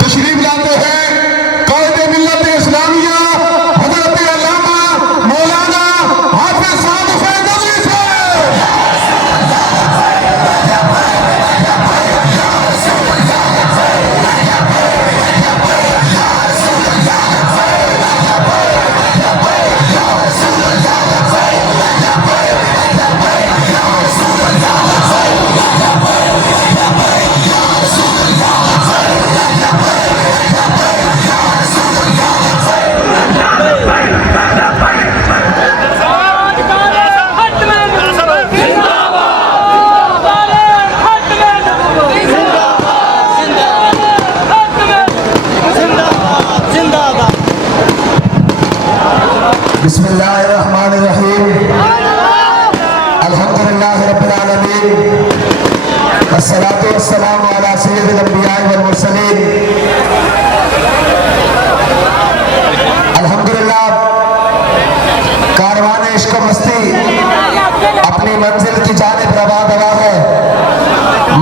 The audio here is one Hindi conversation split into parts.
तशरीफ लाते हैं कायदे मिल्लत इस्लामिया हज़रत अल्लामा मौलाना हाफिज़ साद हुसैन नदवी से। बिस्मिल्लाहिर्रहमानिर्रहीम अल्हम्दुलिल्लाहि रब्बिल आलमीन वस्सलातु वस्सलामु अला सय्यिदिल अंबिया वल मुरसलीन। अल्हम्दुलिल्लाह कारवान इश्क मस्ती अपनी मंजिल की जानिब रवा दवा है।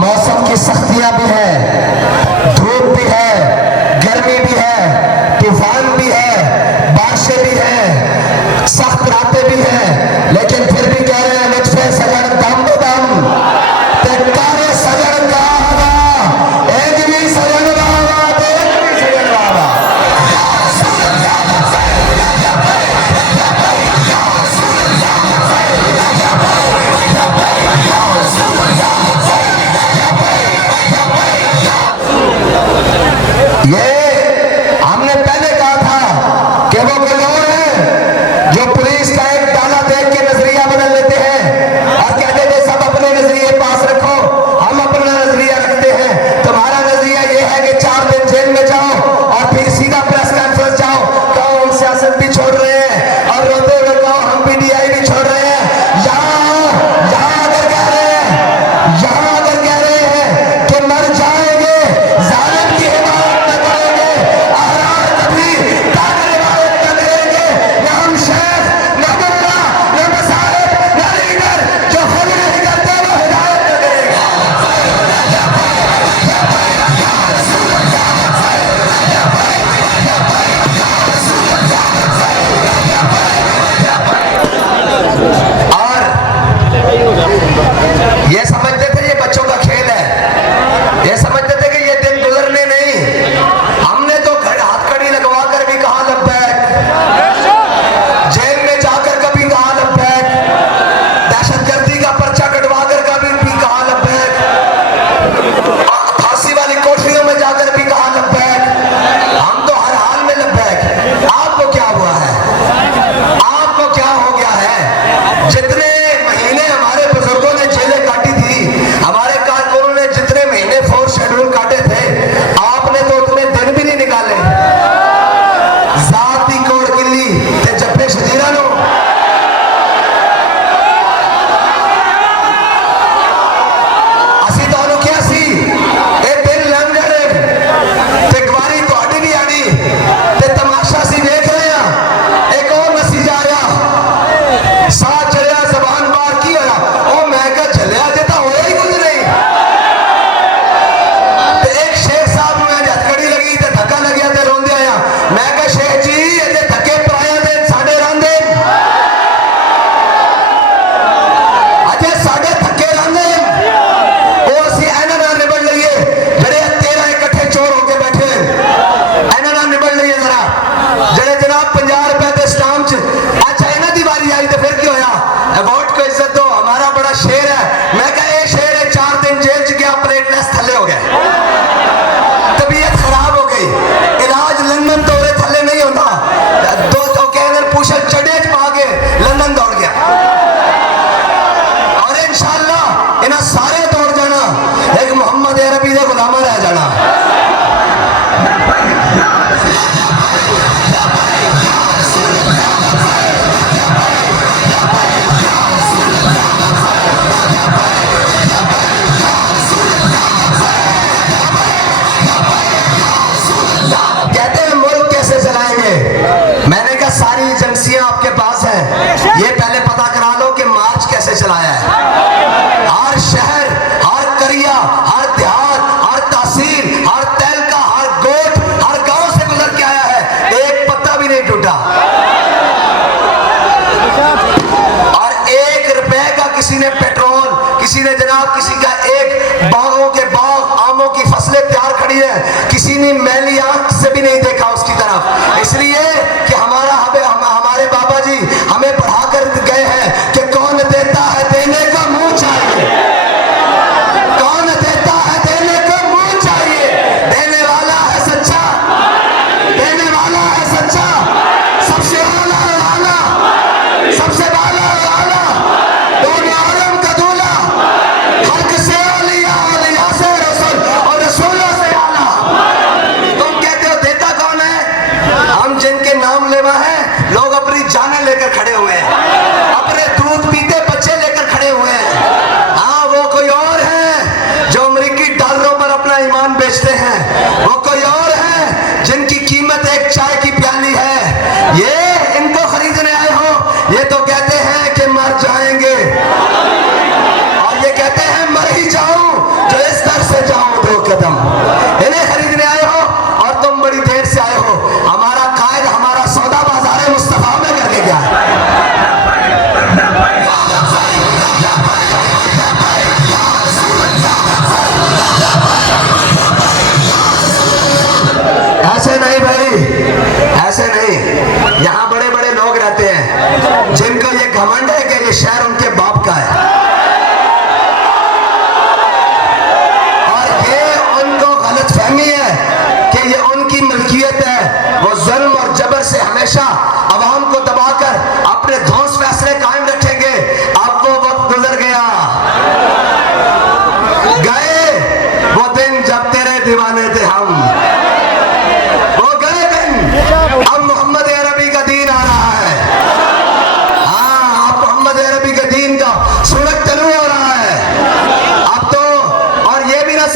मौसम की सख्तियां भी है, धूप भी है, गर्मी भी है, तूफान भी है, बारिशें भी हैं, सख्त रातें भी हैं, लेकिन फिर भी कह रहे हैं लुत्फ़े सजन दम दम तेरे सजन का हवा एक भी सजन बाबा एक भी सजन बाबा।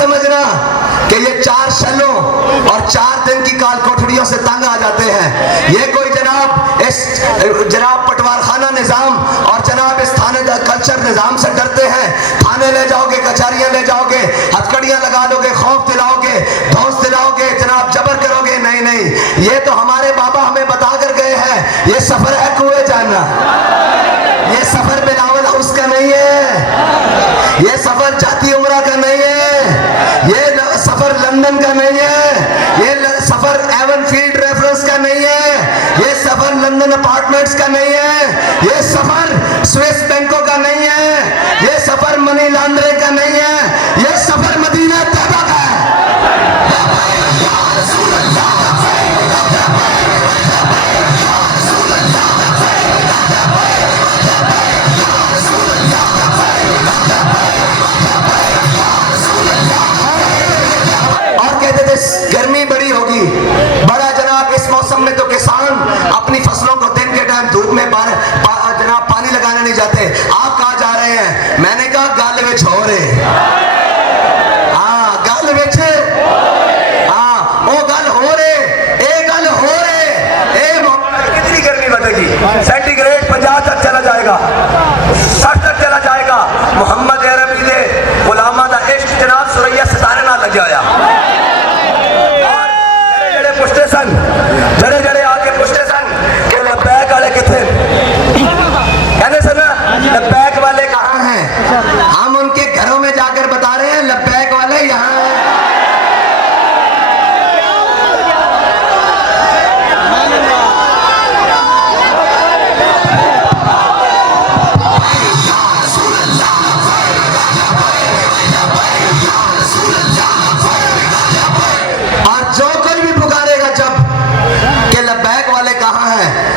समझना कि ये 4 शैलों और 4 दिन की काल कोठड़ियों से तंग आ जाते हैं। ये कोई जनाब पटवार खाना निजाम और जनाब इस थाने कल्चर निजाम से डरते हैं। थाने ले जाओगे, कचहरियां ले जाओगे, हथकड़ियां लगा लोगे, खौफ दिलाओगे, धौंस दिलाओगे, जनाब जबर करोगे। नहीं नहीं, ये तो हमारे बाबा हमें बता कर गए हैं, ये सफर है कुएं जाना, ये सफर बिलावल हाउस का नहीं है, ये सफर जाती उमरा का नहीं है, ये सफर लंदन का नहीं है, ये सफर एवन फील्ड रेफरेंस का नहीं है, ये सफर लंदन अपार्टमेंट्स का नहीं है, ये सफर स्विस बैंकों का नहीं है, ये सफर मनी लॉन्ड्रिंग का नहीं है, ये सफर मदीना तैयबा का है। गर्मी बड़ी होगी, बड़ा जनाब इस मौसम में तो किसान अपनी फसलों को दिन के टाइम धूप में जनाब पानी लगाने नहीं जाते। आप कहाँ जा रहे हैं? मैंने कहा गल विच हो रहे, हाँ गल विच, हाँ वो गल हो रहे, ए गल हो रहे। कितनी गर्मी बढ़ेगी? सेंटीग्रेड 50 तक चला जाएगा, 60 तक चला जाएगा। मोहम्मद अरबी दे गुलामा दा इश्क जनाब सुरैया सितारे नाल लग जाया। पुछते सन जड़े जड़े आके पुछते सन कि लब्बैक वाले किथे, कहने सन लब्बैक वाले कहाँ हैं? हम उनके घरों में जाकर बता रहे हैं लब्बैक वाले यहाँ हैं।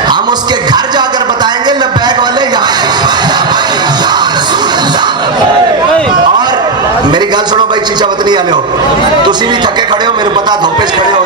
हम उसके घर जाकर बताएंगे लब्बैक वाले यहाँ। और मेरी गल सुनो भाई, चीचा वतनी आले हो, तुसी भी थके खड़े हो, मेरे पता धोपे खड़े हो।